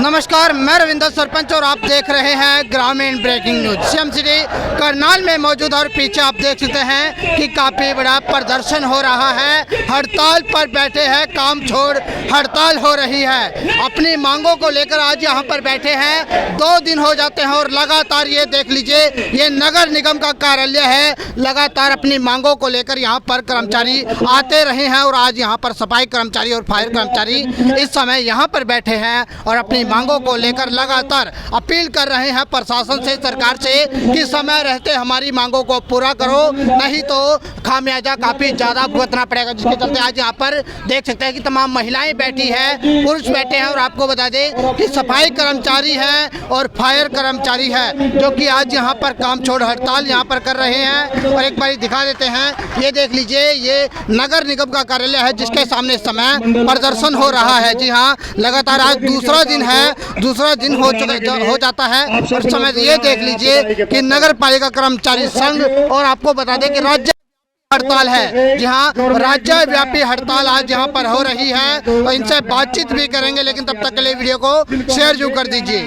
नमस्कार, मैं रविंदर सरपंच और आप देख रहे हैं ग्रामीण breaking news. CM city Karnal में मौजूद और पीछे आप देख सकते हैं कि काफ़ी बड़ा प्रदर्शन हो रहा है। हड़ताल पर बैठे हैं, काम छोड़ हड़ताल हो रही है। अपनी मांगों को लेकर आज यहां पर बैठे हैं। 2 दिन हो जाते हैं और लगातार ये देख लीजिए, ये नगर निगम का कार्यालय है। लगातार अपनी मांगों को लेकर यहाँ पर कर्मचारी आते रहे हैं और आज यहाँ पर सफाई कर्मचारी और फायर कर्मचारी इस समय यहाँ पर बैठे हैं और अपनी मांगों को लेकर लगातार अपील कर रहे हैं प्रशासन से, सरकार से कि समय रहते हमारी मांगों को पूरा करो, नहीं तो खामियाजा काफ़ी ज़्यादा भुगतना पड़ेगा। जिसके चलते आज यहाँ पर देख सकते हैं कि तमाम महिलाएं बैठी हैं, पुरुष बैठे हैं और आपको बता दें कि सफाई कर्मचारी हैं और फायर कर्मचारी है जो कि आज यहाँ पर काम छोड़ हड़ताल यहाँ पर कर रहे हैं। और एक बार दिखा देते हैं, ये देख लीजिए, ये नगर निगम का कार्यालय है जिसके सामने इस समय प्रदर्शन हो रहा है। जी हाँ, लगातार आज दूसरा दिन हो जाता है और समय ये देख लीजिए कि नगर पालिका कर्मचारी संघ और आपको बता दें कि राज्य हड़ताल है। जी हाँ, राज्य व्यापी हड़ताल आज यहाँ पर हो रही है और इनसे बातचीत भी करेंगे, लेकिन तब तक के लिए वीडियो को शेयर जरूर कर दीजिए।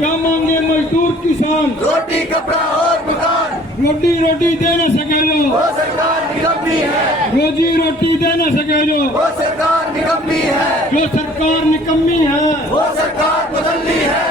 क्या मांगे मजदूर किसान? रोटी कपड़ा और मकान। रोटी दे न सके जो वो सरकार निकम्मी है। रोजी रोटी दे न सके जो वो सरकार निकम्मी है। जो सरकार निकम्मी है वो सरकार बदलनी है।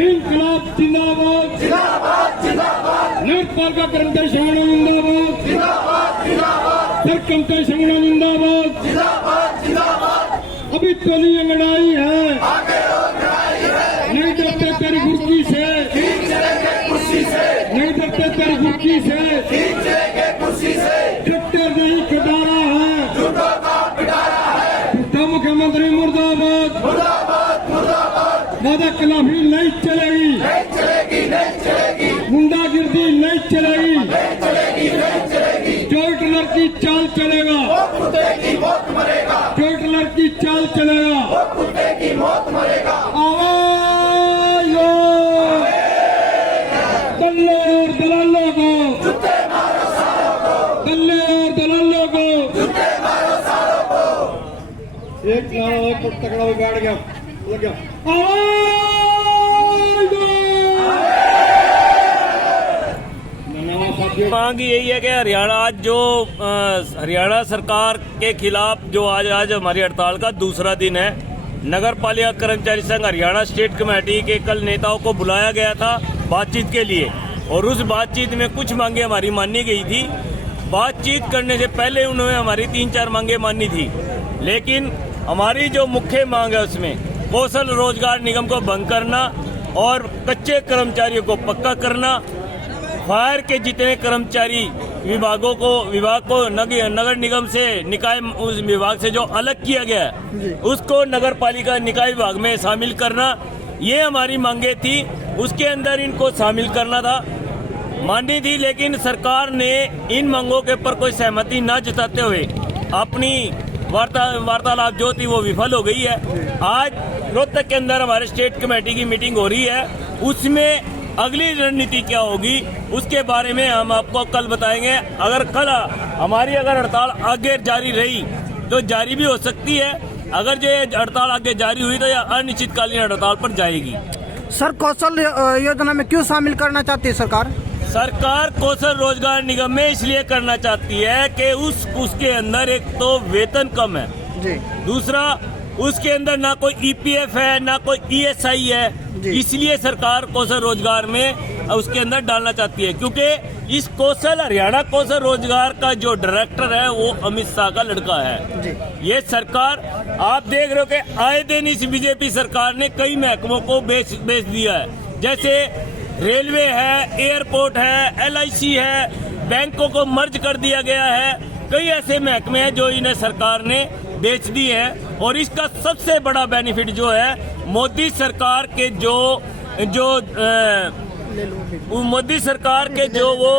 इंकलाब जिंदाबाद, जिंदाबाद जिंदाबाद, लोकपाल का कर्मचारी संगठन जिंदाबाद, जिंदाबाद जिंदाबाद, कर्मचारी संगठन जिंदाबाद, जिंदाबाद जिंदाबाद। अभी तो नहीं लड़ाई है, आगे और लड़ाई है। नहीं डरते तेरी गुर्की से, ठीक चलेंगे कुर्सी से, नहीं डरते तेरी गुर्की से, ठीक चलेंगे कुर्सी से। ट्रैक्टर नहीं कटारा है, झूठों का पिटारा है। झूठा मुख्यमंत्री मुर्दाबाद, मुर्दाबाद मुर्दाबाद। वादा खिलाफी नहीं चलेगी, नहीं चलेगी नहीं चलेगी, गुंडागिर्दी नहीं चलेगी, नहीं चलेगी नहीं चलेगी। टोटलर की चाल चलेगा, वो कुत्ते की मौत मरेगा, टोटलर की चाल चलेगा। वो कुत्ते की मौत मरेगा। आवाज हो, दल्ले और दलालों को, जुत्ते मारो सालों को, दल्ले और दलालों को। जुत्ते मारो सालों को। एक तगड़ा हो बैठ गया, लग गया। आवाज हो। मांग यही है कि हरियाणा आज जो हरियाणा सरकार के खिलाफ जो आज हमारी हड़ताल का दूसरा दिन है। नगर पालिका कर्मचारी संघ हरियाणा स्टेट कमेटी के कल नेताओं को बुलाया गया था बातचीत के लिए और उस बातचीत में कुछ मांगे हमारी मानी गई थी। बातचीत करने से पहले उन्होंने हमारी 3-4 मांगे मानी थी, लेकिन हमारी जो मुख्य मांग है उसमें कौशल रोजगार निगम को भंग करना और कच्चे कर्मचारियों को पक्का करना, फायर के जितने कर्मचारी विभाग को नगर निगम से निकाय उस विभाग से जो अलग किया गया है उसको नगर पालिका निकाय विभाग में शामिल करना, ये हमारी मांगे थी। उसके अंदर इनको शामिल करना था, मानी थी, लेकिन सरकार ने इन मांगों के ऊपर कोई सहमति न जताते हुए अपनी वार्तालाप जो थी वो विफल हो गई है। आज रोहतक के अंदर हमारे स्टेट कमेटी की मीटिंग हो रही है, उसमें अगली रणनीति क्या होगी उसके बारे में हम आपको कल बताएंगे। अगर कल हमारी हड़ताल आगे जारी रही तो जारी भी हो सकती है, अगर ये हड़ताल आगे जारी हुई तो यह अनिश्चितकालीन हड़ताल पर जाएगी। सर, कौशल योजना में क्यों शामिल करना चाहती है सरकार? सरकार कौशल रोजगार निगम में इसलिए करना चाहती है कि उसके अंदर एक तो वेतन कम है जी, दूसरा उसके अंदर ना कोई ईपीएफ है ना कोई ईएसआई है, इसलिए सरकार कौशल रोजगार में उसके अंदर डालना चाहती है। क्योंकि इस हरियाणा कौशल रोजगार का जो डायरेक्टर है वो अमित शाह का लड़का है जी। ये सरकार आप देख रहे हो कि आए दिन इस बीजेपी सरकार ने कई महकमों को बेच दिया है, जैसे रेलवे है, एयरपोर्ट है, LIC है, बैंकों को मर्ज कर दिया गया है। कई ऐसे महकमे हैं जो इन्हें सरकार ने बेच दी है और इसका सबसे बड़ा बेनिफिट जो है मोदी सरकार के वो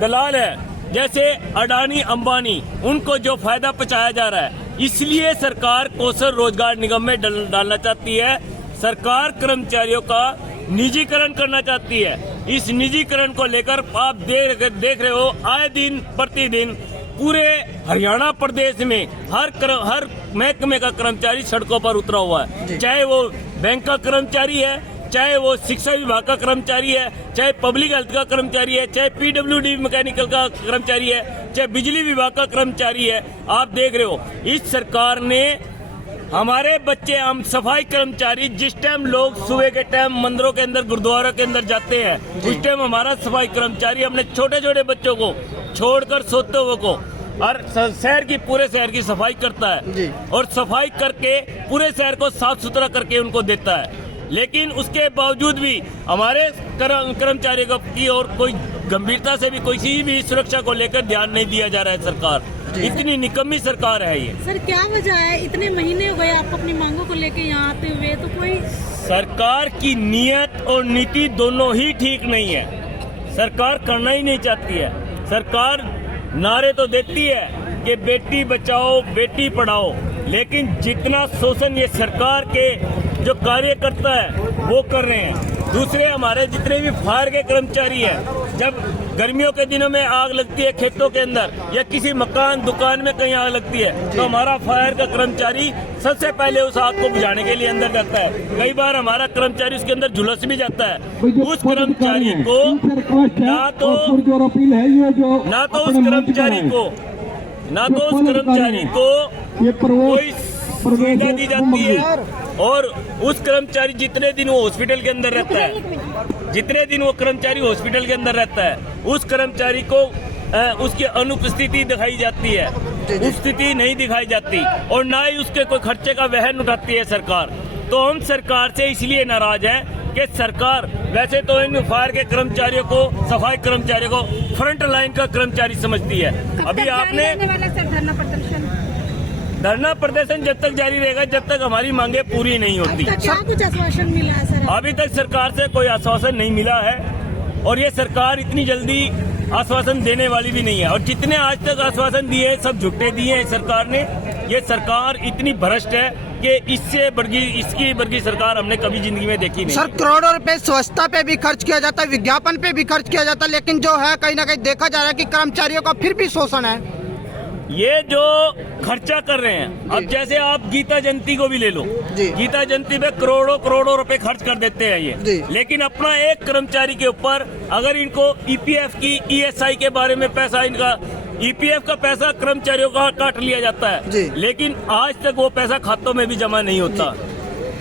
दलाल है, जैसे अडानी अंबानी, उनको जो फायदा पहुंचाया जा रहा है, इसलिए सरकार कौशल रोजगार निगम में डालना चाहती है। सरकार कर्मचारियों का निजीकरण करना चाहती है। इस निजीकरण को लेकर आप देख रहे हो आए दिन प्रतिदिन पूरे हरियाणा प्रदेश में हर महकमे का कर्मचारी सड़कों पर उतरा हुआ है, चाहे वो बैंक का कर्मचारी है, चाहे वो शिक्षा विभाग का कर्मचारी है, चाहे पब्लिक हेल्थ का कर्मचारी है, चाहे पीडब्ल्यूडी मैकेनिकल का कर्मचारी है, चाहे बिजली विभाग का कर्मचारी है। आप देख रहे हो इस सरकार ने हमारे बच्चे हम सफाई कर्मचारी जिस टाइम लोग सुबह के टाइम मंदिरों के अंदर गुरुद्वारा के अंदर जाते हैं उस टाइम हमारा सफाई कर्मचारी अपने छोटे छोटे बच्चों को छोड़कर सोते हुए को और पूरे शहर की सफाई करता है और सफाई करके पूरे शहर को साफ सुथरा करके उनको देता है। लेकिन उसके बावजूद भी हमारे कर्मचारियों की और कोई गंभीरता से भी किसी भी सुरक्षा को लेकर ध्यान नहीं दिया जा रहा है। सरकार इतनी निकम्मी सरकार है ये। सर क्या वजह है, इतने महीने हो गए आपको अपनी मांगों को लेके यहाँ आते हुए, तो कोई सरकार की नीयत और नीति दोनों ही ठीक नहीं है। सरकार करना ही नहीं चाहती है। सरकार नारे तो देती है कि बेटी बचाओ बेटी पढ़ाओ, लेकिन जितना शोषण ये सरकार के जो कार्यकर्ता है वो कर रहे हैं। दूसरे हमारे जितने भी फायर के कर्मचारी हैं, जब गर्मियों के दिनों में आग लगती है खेतों के अंदर या किसी मकान दुकान में कहीं आग लगती है तो हमारा फायर का कर्मचारी सबसे पहले उस आग को बुझाने के लिए अंदर जाता है। कई बार हमारा कर्मचारी उसके अंदर झुलस भी जाता है। उस कर्मचारी को ना तो उस कर्मचारी को कोई सुविधा दी जाती है और उस कर्मचारी जितने दिन वो हॉस्पिटल के अंदर रहता है, जितने दिन वो कर्मचारी हॉस्पिटल के अंदर रहता है, उस कर्मचारी को उसकी अनुपस्थिति दिखाई जाती है, उपस्थिति नहीं दिखाई जाती और ना ही उसके कोई खर्चे का वहन उठाती है सरकार। तो हम सरकार से इसलिए नाराज हैं कि सरकार वैसे तो इन फायर के कर्मचारियों को, सफाई कर्मचारियों को फ्रंट लाइन का कर्मचारी समझती है। अभी आपने धरना प्रदर्शन जब तक जारी रहेगा जब तक हमारी मांगे पूरी नहीं होती। क्या कुछ आश्वासन मिला है सर? अभी तक सरकार से कोई आश्वासन नहीं मिला है और ये सरकार इतनी जल्दी आश्वासन देने वाली भी नहीं है और जितने आज तक आश्वासन दिए सब झूठे दिए हैं सरकार ने। ये सरकार इतनी भ्रष्ट है कि इसकी बर्गी सरकार हमने कभी जिंदगी में देखी नहीं। सर करोड़ों रुपए स्वच्छता पे भी खर्च किया जाता है, विज्ञापन पे भी खर्च किया जाता है, लेकिन जो है कहीं ना कहीं देखा जा रहा है कि कर्मचारियों का फिर भी शोषण है। ये जो खर्चा कर रहे हैं, अब जैसे आप गीता जयंती को भी ले लो, गीता जयंती पे करोड़ों रुपए खर्च कर देते हैं ये, लेकिन अपना एक कर्मचारी के ऊपर अगर इनको ईपीएफ की ईएसआई के बारे में पैसा, इनका ईपीएफ का पैसा कर्मचारियों का काट लिया जाता है, लेकिन आज तक वो पैसा खातों में भी जमा नहीं होता।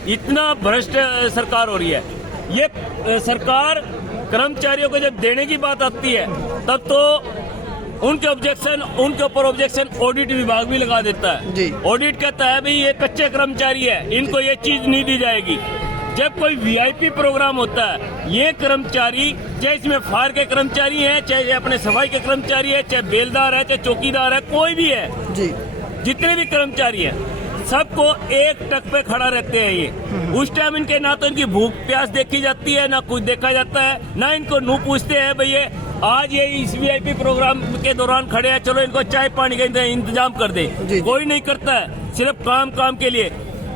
इतना भ्रष्ट सरकार हो रही है ये सरकार। कर्मचारियों को जब देने की बात आती है तब तो उनके ऊपर ऑब्जेक्शन ऑडिट विभाग भी लगा देता है। ऑडिट कहता है भाई ये कच्चे कर्मचारी है, इनको ये चीज नहीं दी जाएगी। जब कोई वीआईपी प्रोग्राम होता है, ये कर्मचारी चाहे इसमें फायर के कर्मचारी हैं, चाहे अपने सफाई के कर्मचारी है, चाहे बेलदार है, चाहे चौकीदार है, कोई भी है, जितने भी कर्मचारी हैं सबको एक टक पे खड़ा रहते हैं ये। उस टाइम इनके ना तो इनकी भूख प्यास देखी जाती है, ना कुछ देखा जाता है, ना इनको नू पूछते हैं भैया आज ये इस वीआईपी प्रोग्राम के दौरान खड़े हैं, चलो इनको चाय पानी का इंतजाम कर दे। कोई नहीं करता है, सिर्फ काम के लिए।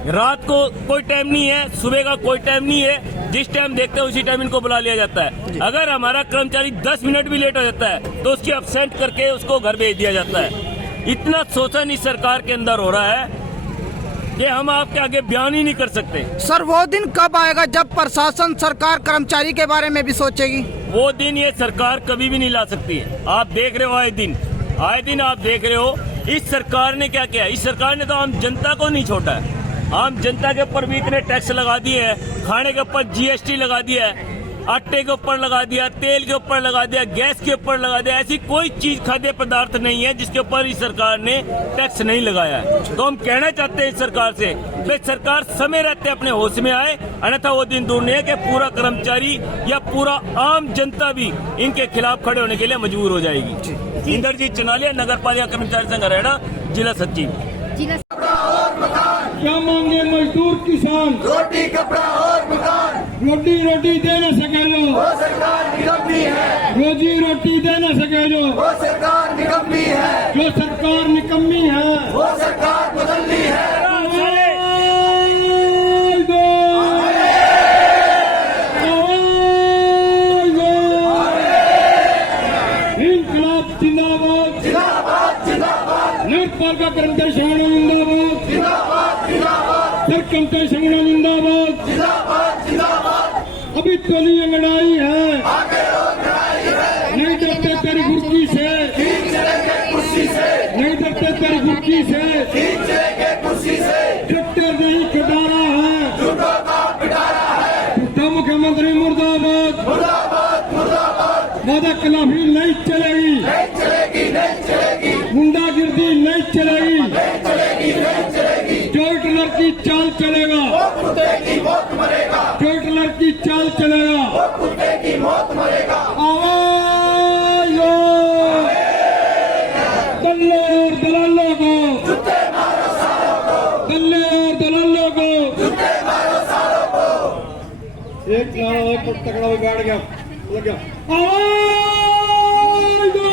रात को कोई टाइम नहीं है, सुबह का कोई टाइम नहीं है, जिस टाइम देखते हैं उसी टाइम इनको बुला लिया जाता है। अगर हमारा कर्मचारी 10 मिनट भी लेट हो जाता है तो उसकी एब्सेंट करके उसको घर भेज दिया जाता है। इतना शोषण इस सरकार के अंदर हो रहा है कि हम आपके आगे बयान ही नहीं कर सकते। सर वो दिन कब आएगा जब प्रशासन सरकार कर्मचारी के बारे में भी सोचेगी? वो दिन ये सरकार कभी भी नहीं ला सकती है। आप देख रहे हो आए दिन आप देख रहे हो इस सरकार ने क्या किया। इस सरकार ने तो आम जनता को नहीं छोड़ा है। आम जनता के ऊपर भी इतने टैक्स लगा दिए हैं, खाने के ऊपर जीएसटी लगा दिया है, आटे के ऊपर लगा दिया, तेल के ऊपर लगा दिया, गैस के ऊपर लगा दिया। ऐसी कोई चीज खाद्य पदार्थ नहीं है जिसके ऊपर इस सरकार ने टैक्स नहीं लगाया है। तो हम कहना चाहते हैं इस सरकार से कि सरकार समय रहते अपने होश में आए, अन्यथा वो दिन दूर नहीं है कि पूरा कर्मचारी या पूरा आम जनता भी इनके खिलाफ खड़े होने के लिए मजबूर हो जाएगी। इंद्रजीत चनालिया, नगर पालिका कर्मचारी संघ हरियाणा, जिला सचिव। क्या मांगे मजदूर किसान? रोटी कपड़ा और मकान। रोटी दे न सके जो वो सरकार निकम्मी है। रोजी रोटी दे न सके जो वो सरकार निकम्मी है। जो सरकार निकम्मी है वो सरकार बदलनी है। नगर पालिका कर्मचारी संगठन जिंदाबाद सर कर्मचारी संगठन जिंदाबाद अभी तो नहीं लड़ाई है नहीं डरते तेरी गुर्की से नहीं डरते तेरी गुर्की से ट्रैक्टर नहीं कटारा है झूठा मुख्यमंत्री मुर्दाबाद वादा खिलाफी नहीं चलेगी गुंडागिर्दी नहीं चलेगी जो हिटलर की चाल चलेगा जो हिटलर की चाल चलेगा आवाज हो दल्ले और दलालों को दल्ले और दलालों को एक तकड़ा बैठ गया लग गया आवाज हो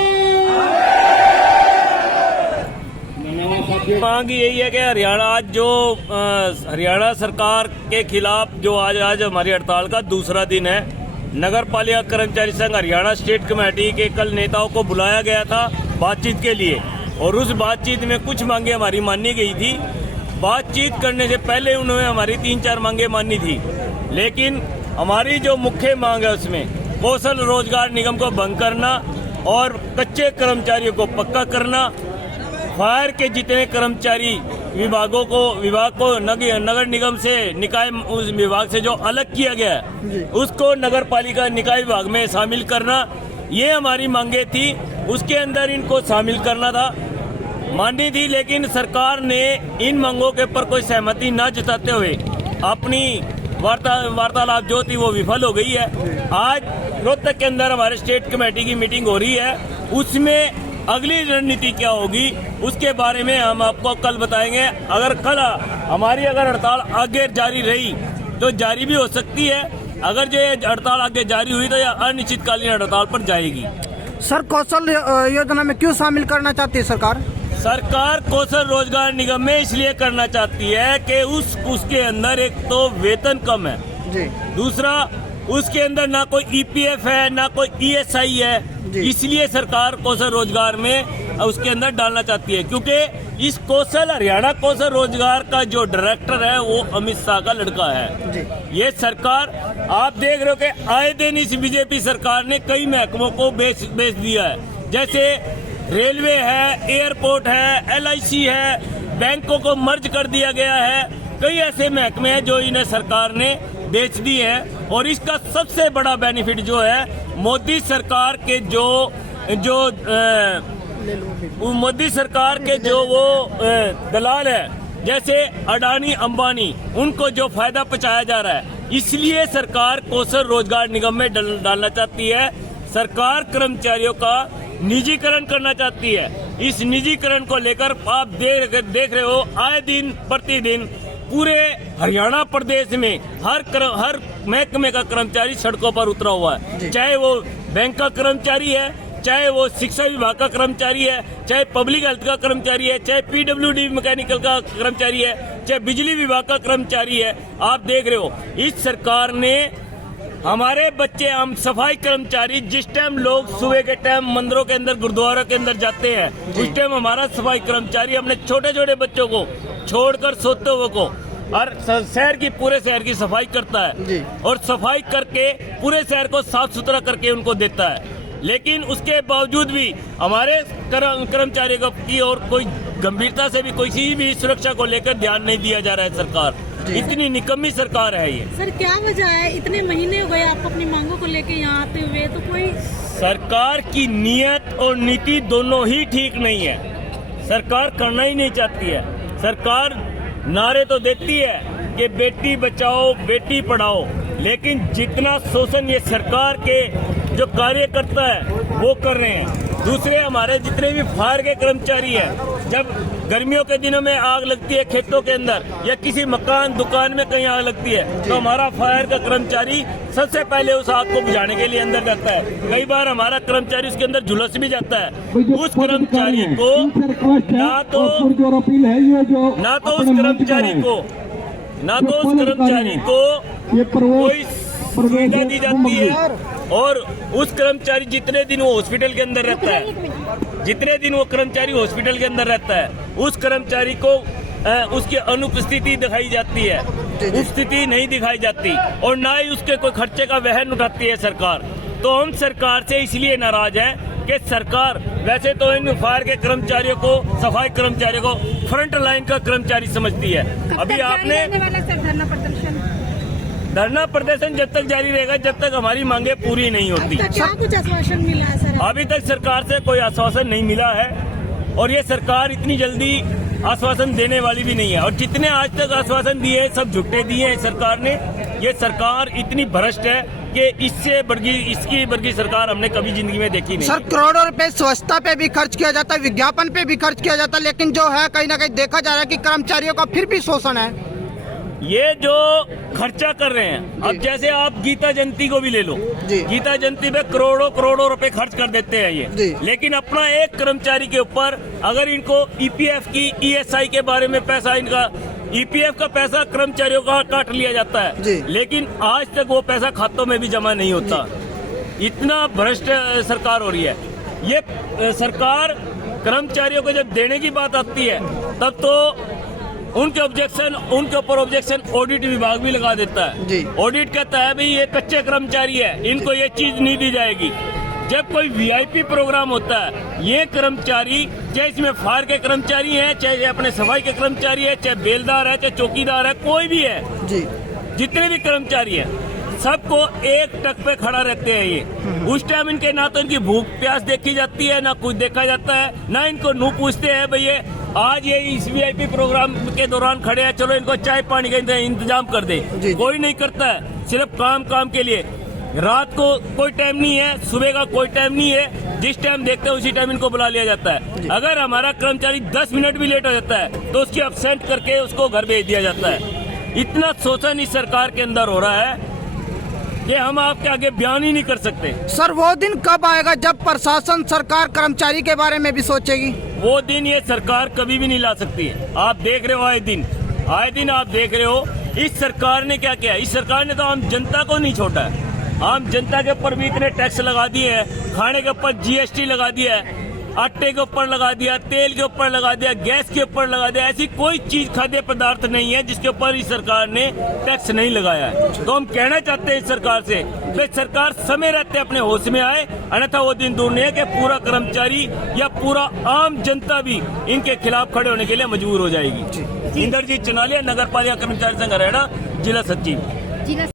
मांग यही है कि हरियाणा आज जो हरियाणा सरकार के खिलाफ जो आज हमारी हड़ताल का दूसरा दिन है। नगर पालिका कर्मचारी संघ हरियाणा स्टेट कमेटी के कल नेताओं को बुलाया गया था बातचीत के लिए और उस बातचीत में कुछ मांगे हमारी मानी गई थी। बातचीत करने से पहले उन्होंने हमारी 3-4 मांगे मानी थी, लेकिन हमारी जो मुख्य मांग है उसमें कौशल रोजगार निगम को भंग करना और कच्चे कर्मचारियों को पक्का करना, फायर के जितने कर्मचारी विभाग को नगर निगम से निकाय उस विभाग से जो अलग किया गया है उसको नगर पालिका निकाय विभाग में शामिल करना, ये हमारी मांगे थी। उसके अंदर इनको शामिल करना था, मानी थी, लेकिन सरकार ने इन मांगों के ऊपर कोई सहमति न जताते हुए अपनी वार्तालाप जो थी वो विफल हो गई है। आज रोहतक के अंदर हमारे स्टेट कमेटी की मीटिंग हो रही है, उसमें अगली रणनीति क्या होगी उसके बारे में हम आपको कल बताएंगे। अगर कल हमारी हड़ताल आगे जारी रही तो जारी भी हो सकती है, अगर जो हड़ताल आगे जारी हुई तो यह अनिश्चितकालीन हड़ताल पर जाएगी। सर कौशल योजना में क्यों शामिल करना चाहती है सरकार? सरकार कौशल रोजगार निगम में इसलिए करना चाहती है कि उसके अंदर एक तो वेतन कम है जी, दूसरा उसके अंदर ना कोई ईपीएफ है ना कोई ईएसआई है, इसलिए सरकार कौशल रोजगार में उसके अंदर डालना चाहती है। क्योंकि इस हरियाणा कौशल रोजगार का जो डायरेक्टर है वो अमित शाह का लड़का है जी। ये सरकार आप देख रहे हो कि आए दिन इस बीजेपी सरकार ने कई महकमों को बेच दिया है, जैसे रेलवे है, एयरपोर्ट है, एलआईसी है, बैंकों को मर्ज कर दिया गया है। कई ऐसे महकमे हैं जो इन्हें सरकार ने बेच दी है और इसका सबसे बड़ा बेनिफिट जो है मोदी सरकार के मोदी सरकार के जो दलाल है जैसे अडानी अंबानी, उनको जो फायदा पहुंचाया जा रहा है, इसलिए सरकार कौशल रोजगार निगम में डालना चाहती है। सरकार कर्मचारियों का निजीकरण करना चाहती है। इस निजीकरण को लेकर आप देख रहे हो आए दिन प्रतिदिन पूरे हरियाणा प्रदेश में हर महकमे का कर्मचारी सड़कों पर उतरा हुआ है, चाहे वो बैंक का कर्मचारी है, चाहे वो शिक्षा विभाग का कर्मचारी है, चाहे पब्लिक हेल्थ का कर्मचारी है, चाहे पीडब्ल्यूडी मैकेनिकल का कर्मचारी है, चाहे बिजली विभाग का कर्मचारी है। आप देख रहे हो इस सरकार ने हमारे बच्चे, हम सफाई कर्मचारी, जिस टाइम लोग सुबह के टाइम मंदिरों के अंदर गुरुद्वारा के अंदर जाते हैं उस टाइम हमारा सफाई कर्मचारी अपने छोटे छोटे बच्चों को छोड़कर सोते हुए को और पूरे शहर की सफाई करता है और सफाई करके पूरे शहर को साफ सुथरा करके उनको देता है। लेकिन उसके बावजूद भी हमारे कर्मचारियों की और कोई गंभीरता से भी किसी भी सुरक्षा को लेकर ध्यान नहीं दिया जा रहा है। सरकार इतनी निकम्मी सरकार है ये। सर क्या वजह है, इतने महीने हो गए आपको अपनी मांगों को लेके यहाँ आते हुए, तो कोई सरकार की नीयत और नीति दोनों ही ठीक नहीं है। सरकार करना ही नहीं चाहती है। सरकार नारे तो देती है कि बेटी बचाओ बेटी पढ़ाओ, लेकिन जितना शोषण ये सरकार के जो कार्यकर्ता है वो कर रहे हैं। दूसरे हमारे जितने भी फायर के कर्मचारी हैं, जब गर्मियों के दिनों में आग लगती है खेतों के अंदर या किसी मकान दुकान में कहीं आग लगती है तो हमारा फायर का कर्मचारी सबसे पहले उस आग को बुझाने के लिए अंदर जाता है। कई बार हमारा कर्मचारी उसके अंदर झुलस भी जाता है। उस कर्मचारी को ना तो उस कर्मचारी को कोई सुविधा दी जाती है और उस कर्मचारी जितने दिन वो हॉस्पिटल के अंदर रहता है, जितने दिन वो कर्मचारी हॉस्पिटल के अंदर रहता है, उस कर्मचारी को उसकी अनुपस्थिति दिखाई जाती है, उपस्थिति नहीं दिखाई जाती और ना ही उसके कोई खर्चे का वहन उठाती है सरकार। तो हम सरकार से इसलिए नाराज हैं कि सरकार वैसे तो इन फायर के कर्मचारियों को, सफाई कर्मचारियों को फ्रंट लाइन का कर्मचारी समझती है। अभी आपने धरना प्रदर्शन जब तक जारी रहेगा जब तक हमारी मांगे पूरी नहीं होती। क्या कुछ आश्वासन मिला है सर? अभी तक सरकार से कोई आश्वासन नहीं मिला है और ये सरकार इतनी जल्दी आश्वासन देने वाली भी नहीं है और जितने आज तक आश्वासन दिए सब झूठे दिए हैं सरकार ने। ये सरकार इतनी भ्रष्ट है कि इसकी बर्गी सरकार हमने कभी जिंदगी में देखी नहीं। सर करोड़ों रुपए स्वच्छता पे भी खर्च किया जाता है, विज्ञापन पे भी खर्च किया जाता है, लेकिन जो है कहीं ना कहीं देखा जा रहा है कि कर्मचारियों का फिर भी शोषण है। ये जो खर्चा कर रहे हैं, अब जैसे आप गीता जयंती को भी ले लो, गीता जयंती पे करोड़ों रुपए खर्च कर देते हैं ये, लेकिन अपना एक कर्मचारी के ऊपर अगर इनको ईपीएफ की ईएसआई के बारे में पैसा, इनका ईपीएफ का पैसा कर्मचारियों का काट लिया जाता है, लेकिन आज तक वो पैसा खातों में भी जमा नहीं होता। इतना भ्रष्ट सरकार हो रही है ये सरकार। कर्मचारियों को जब देने की बात आती है तब तो उनके ऊपर ऑब्जेक्शन ऑडिट विभाग भी लगा देता है। ऑडिट कहता है भाई ये कच्चे कर्मचारी है, इनको ये चीज नहीं दी जाएगी। जब कोई वीआईपी प्रोग्राम होता है, ये कर्मचारी चाहे इसमें फायर के कर्मचारी हैं, चाहे अपने सफाई के कर्मचारी है, चाहे बेलदार है, चाहे चौकीदार है, कोई भी है, जितने भी कर्मचारी हैं सबको एक टक पे खड़ा रहते हैं ये। उस टाइम इनके ना तो इनकी भूख प्यास देखी जाती है, ना कुछ देखा जाता है, ना इनको नू पूछते हैं भाई ये आज ये इस वीआईपी प्रोग्राम के दौरान खड़े हैं, चलो इनको चाय पानी का इंतजाम कर दे। कोई नहीं करता है, सिर्फ काम के लिए। रात को कोई टाइम नहीं है, सुबह का कोई टाइम नहीं है, जिस टाइम देखते हैं उसी टाइम इनको बुला लिया जाता है। अगर हमारा कर्मचारी 10 मिनट भी लेट हो जाता है तो उसकी एब्सेंट करके उसको घर भेज दिया जाता है। इतना शोषण इस सरकार के अंदर हो रहा है कि हम आपके आगे बयान ही नहीं कर सकते। सर वो दिन कब आएगा जब प्रशासन सरकार कर्मचारी के बारे में भी सोचेगी? वो दिन ये सरकार कभी भी नहीं ला सकती है। आप देख रहे हो आए दिन आप देख रहे हो इस सरकार ने क्या किया। इस सरकार ने तो आम जनता को नहीं छोड़ा है। आम जनता के ऊपर भी इतने टैक्स लगा दिए हैं, खाने के ऊपर जीएसटी लगा दिया है, आटे के ऊपर लगा दिया, तेल के ऊपर लगा दिया, गैस के ऊपर लगा दिया। ऐसी कोई चीज खाद्य पदार्थ नहीं है जिसके ऊपर इस सरकार ने टैक्स नहीं लगाया है। तो हम कहना चाहते हैं इस सरकार से कि सरकार समय रहते अपने होश में आए, अन्यथा वो दिन दूर नहीं है कि पूरा कर्मचारी या पूरा आम जनता भी इनके खिलाफ खड़े होने के लिए मजबूर हो जाएगी। इंद्रजीत चनालिया, नगर पालिका कर्मचारी संघ हरियाणा, जिला सचिव।